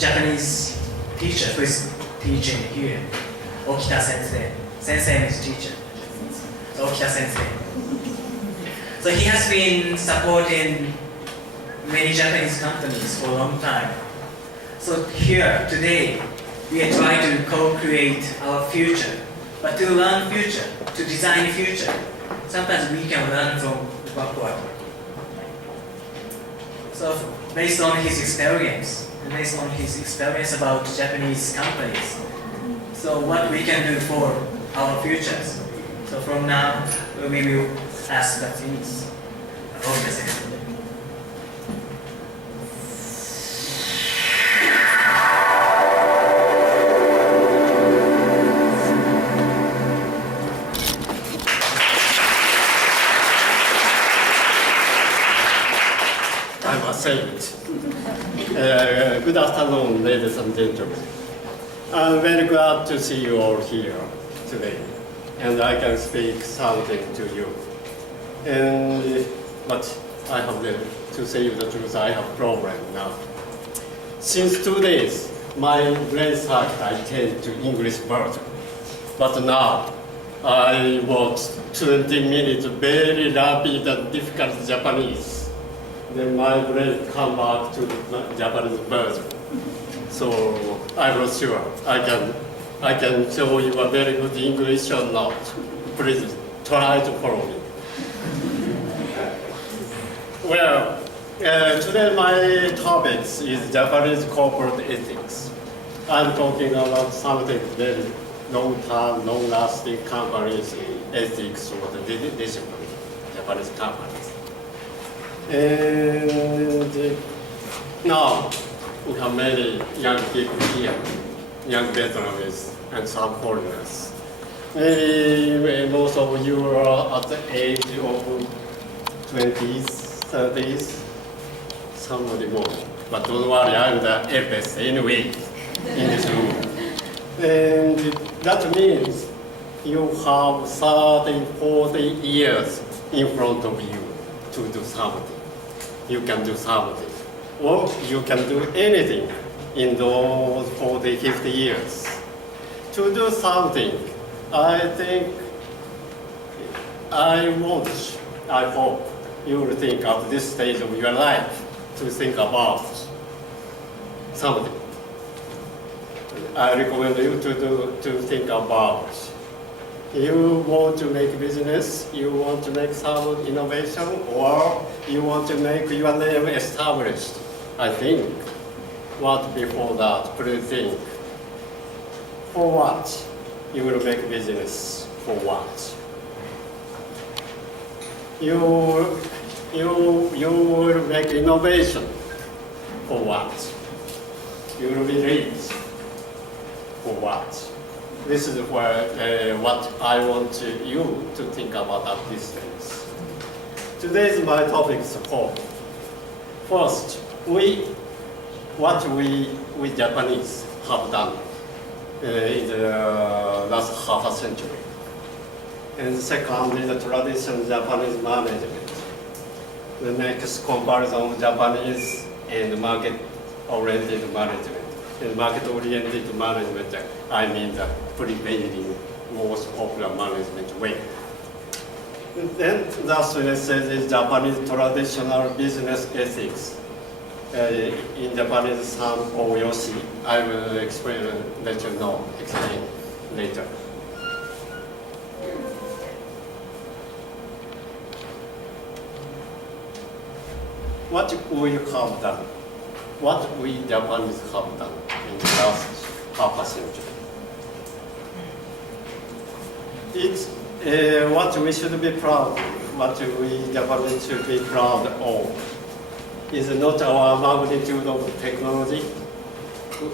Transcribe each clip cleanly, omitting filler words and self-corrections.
Japanese teacher who is teaching here, Okita sensei. Sensei means teacher. So Okita sensei. So he has been supporting many Japanese companies for a long time. So here, today, we are trying to co-create our future. But to learn future, to design future, sometimes we can learn from backward. So based on his experience about Japanese companies, so what we can do for our futures. So from now, we will ask the things. I must say it. Good afternoon, ladies and gentlemen. I'm very glad to see you all here today, and I can speak something to you. But I have to say you the truth, I have a problem now. Since 2 days, my brain sucked, I changed to English version. But now, I watched 20 minutes very rapid and difficult Japanese. Then my brain come back to the Japanese version. So I'm not sure I can show you a very good English or not. Please try to follow me. Well, today my topic is Japanese corporate ethics. I'm talking about something very long-term, long-lasting companies ethics or the discipline, Japanese companies. And now we have many young people here, young Vietnamese and some foreigners. Maybe most of you are at the age of 20s, 30s, somebody more. But don't worry, I'm the eldest anyway in this room. And that means you have 30, 40 years in front of you to do something. You can do something. Or you can do anything in those 40, 50 years. To do something, I think, I hope you will think at this stage of your life to think about something. I recommend you to think about. You want to make business, you want to make some innovation, or you want to make your name established. I think, what before that, please think. For what you will make business? For what? You will make innovation. For what? You will be rich. For what? This is where, what I want you to think about at this stage. Today's my topic is hope. First, what we Japanese have done in the last half a century. And second is the traditional Japanese management. The next comparison of Japanese and market-oriented management. In market-oriented management, I mean the prevailing, most popular management way. And then last one says Japanese traditional business ethics. In Japanese, San Oyoshi. I will explain later. What we have done? What we Japanese have done in the last half a century. It's what we should be proud of, what we Japanese should be proud of, is not our magnitude of technology,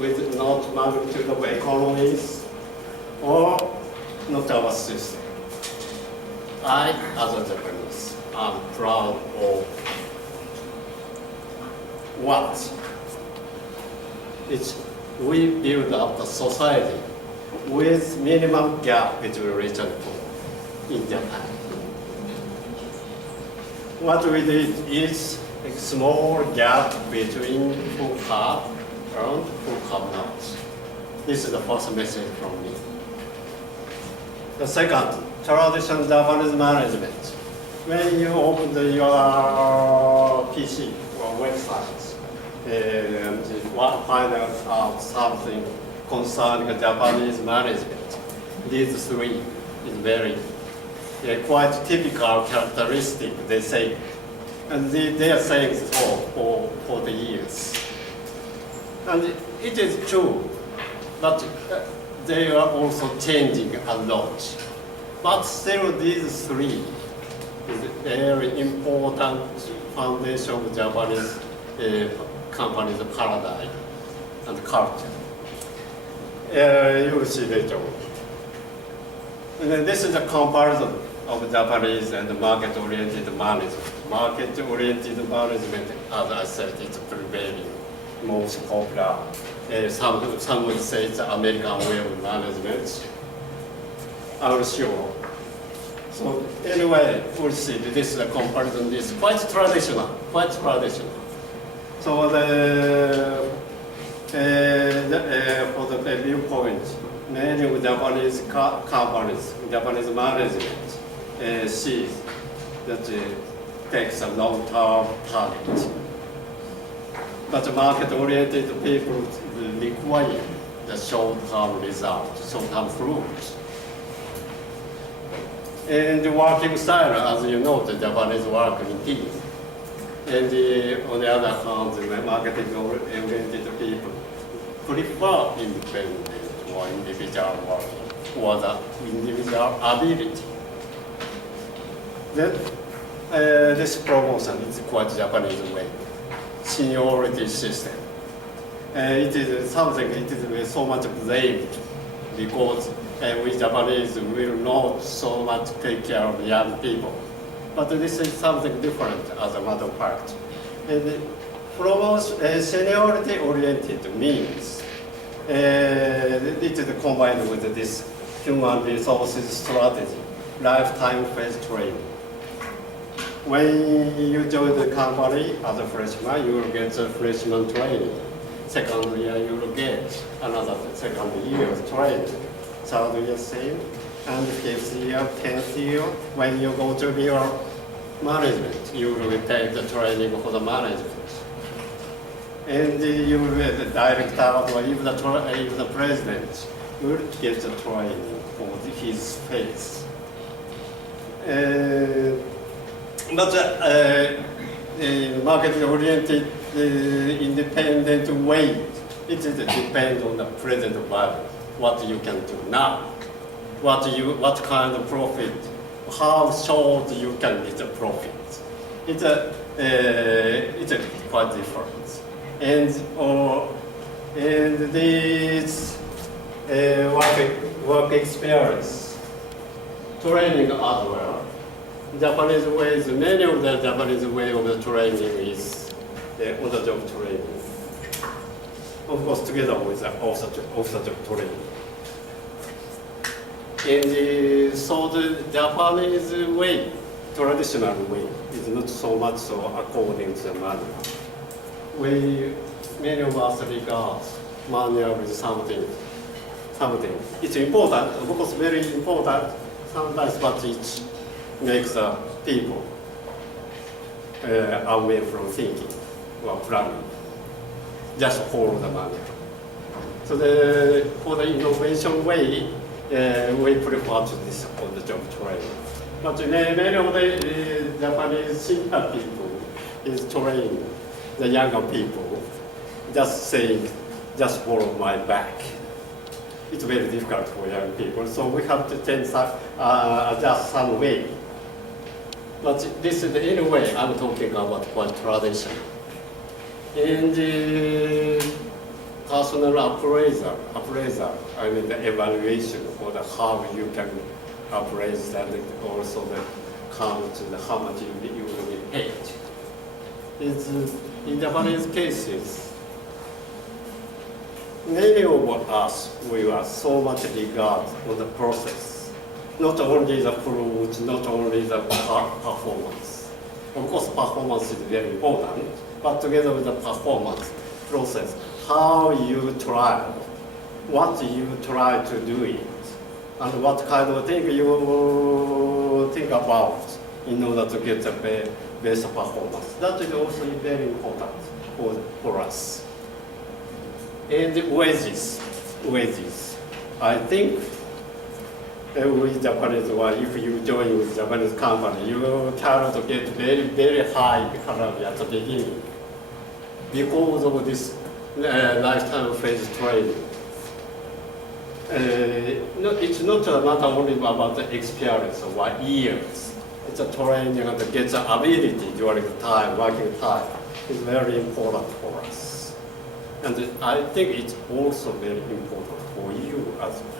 with not magnitude of economies, or not our system. I, as a Japanese, am proud of what? It's we build up a society with minimum gap between rich and poor in Japan. What we did is a small gap between who have background who come out. This is the first message from me. The second, traditional Japanese management. When you open your PC or website and find out something concerning Japanese management, these three is very quite typical characteristic, they say. And they are saying for 40 years. And it is true, but they are also changing a lot. But still these three is a very important foundation of Japanese company's paradigm and culture. You will see later on. And then this is a comparison of Japanese and market-oriented management. Market-oriented management, as I said, it's prevailing, most popular. Some would say it's American way of management. I'm sure. So anyway, we'll see. This is a comparison. This is quite traditional, quite traditional. So for the viewpoint, many of Japanese companies, Japanese management sees that it takes a long-term target. But the market-oriented people require the short-term result, short-term fruit. And the working style, as you know, the Japanese work in teams. And on the other hand, the marketing-oriented people prefer independent or individual working or the individual ability. Then this promotion is quite Japanese way, seniority system. It is something, it is so much blamed because we Japanese will not so much take care of young people. But this is something different as a matter of fact. And seniority oriented means it is combined with this human resources strategy, lifetime phase training. When you join the company as a freshman, you will get a freshman training. Second year, you will get another second year training. Third year, same. And fifth year, 10th year, when you go to your management, you will take the training for the management. And you will be the director or even the president, you will get the training for his phase. But market-oriented, independent way, it depends on the present value, what you can do now, what kind of profit, how short you can get a profit. It's quite different. And this work experience, training as well. Japanese ways, many of the Japanese way of the training is on-the-job training. Of course, together with the off-the-job training. And so the Japanese way, traditional way, is not so much so according to the manual. Many of us regard manual as something. It's important, of course, very important sometimes, but it makes the people away from thinking or planning. Just follow the manual. So for the innovation way, we prefer to this on-the-job training. But many of the Japanese senior people is training the younger people, just saying, just follow my back. It's very difficult for young people, so we have to adjust some way. But this is the only way I'm talking about quite tradition. And personal appraisal, I mean the evaluation or the how you can appraise and also the come to the how much you will be paid. It's, in Japanese cases, many of us, we are so much regard on the process, not only the fruit, not only the performance. Of course, performance is very important, but together with the performance process, how you try, what you try to do it, and what kind of thing you think about in order to get the best performance. That is also very important for us. And wages. I think with Japanese one, if you join with Japanese company, you try to get very, very high salary at the beginning because of this lifetime phase training. No, it's not a matter only about the experience or years. It's a training that gets the ability during the time, working time. It's very important for us. And I think it's also very important for you as well.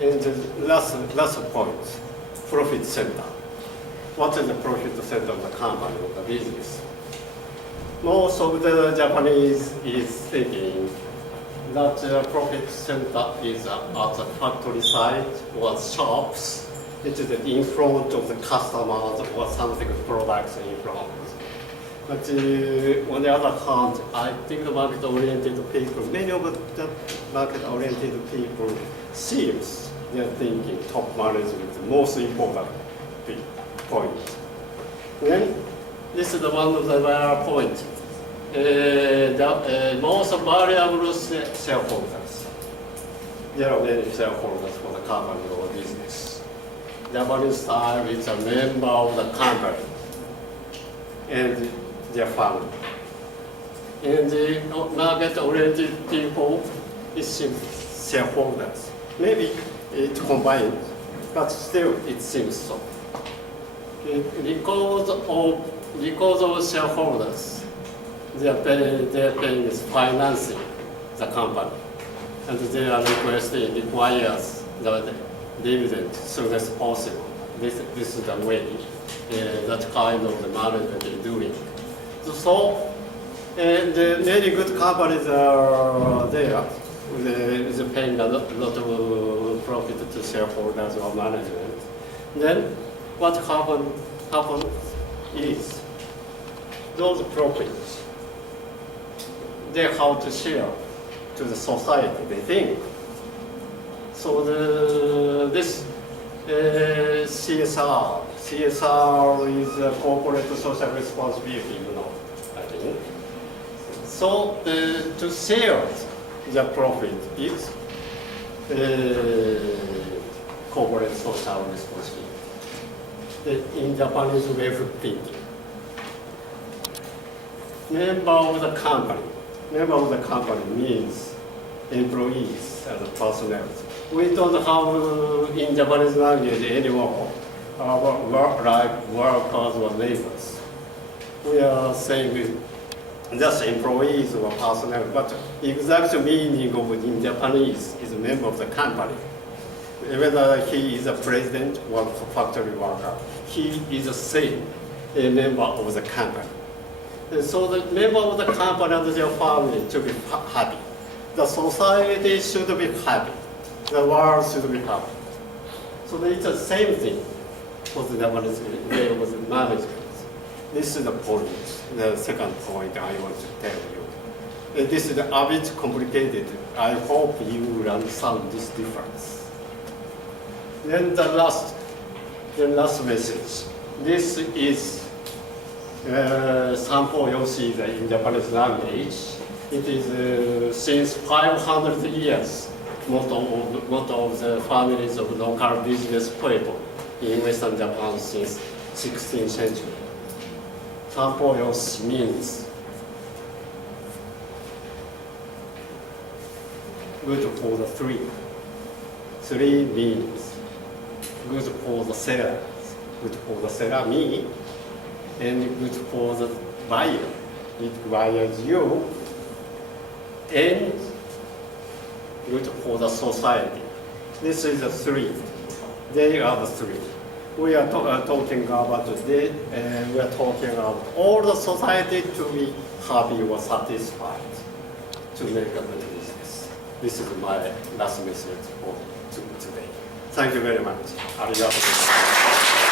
And the last point, profit center. What is the profit center of the company, of the business? Most of the Japanese is thinking that the profit center is at the factory site or shops. It is in front of the customers or something products in front. But on the other hand, I think the market-oriented people, many of the market-oriented people seems they're thinking top management is the most important point. Then this is one of the rare points. The most valuable shareholders. There are many shareholders for the company or business. Japanese style is a member of the company and their family. And the market-oriented people is shareholders. Maybe it combined, but still it seems so. Because of shareholders, their paying is financing the company, and they are requires the dividend as soon as possible. This is the way that kind of the management is doing. So, and many good companies are there. They're paying a lot of profit to shareholders or management. Then what happens is those profits they have to share to the society, they think. So this CSR is a corporate social responsibility, I think. So to share the profit is corporate social responsibility. In Japanese way of thinking. Member of the company means employees as a personnel. We don't have in Japanese language anymore like workers or laborers. We are saying just employees or personnel, but exact meaning of in Japanese is a member of the company. Whether he is a president or factory worker, he is the same a member of the company. And so the member of the company and their family should be happy. The society should be happy. The world should be happy. So it's the same thing for the Japanese way of management. This is the point, the second point I want to tell you. This is a bit complicated. I hope you will understand this difference. Then the last message. This is sample yoshida in Japanese language. It is since 500 years motto of the families of local business people in Western Japan since 16th century. Sampo yoshi means good for the three. Three means good for the seller, good for the seller me, and good for the buyer. It buyers you, and good for the society. This is the three. They are the three. We are talking about today, and we are talking about all the society to be happy or satisfied to make a good business. This is my last message for today. Thank you very much. ありがとうございます。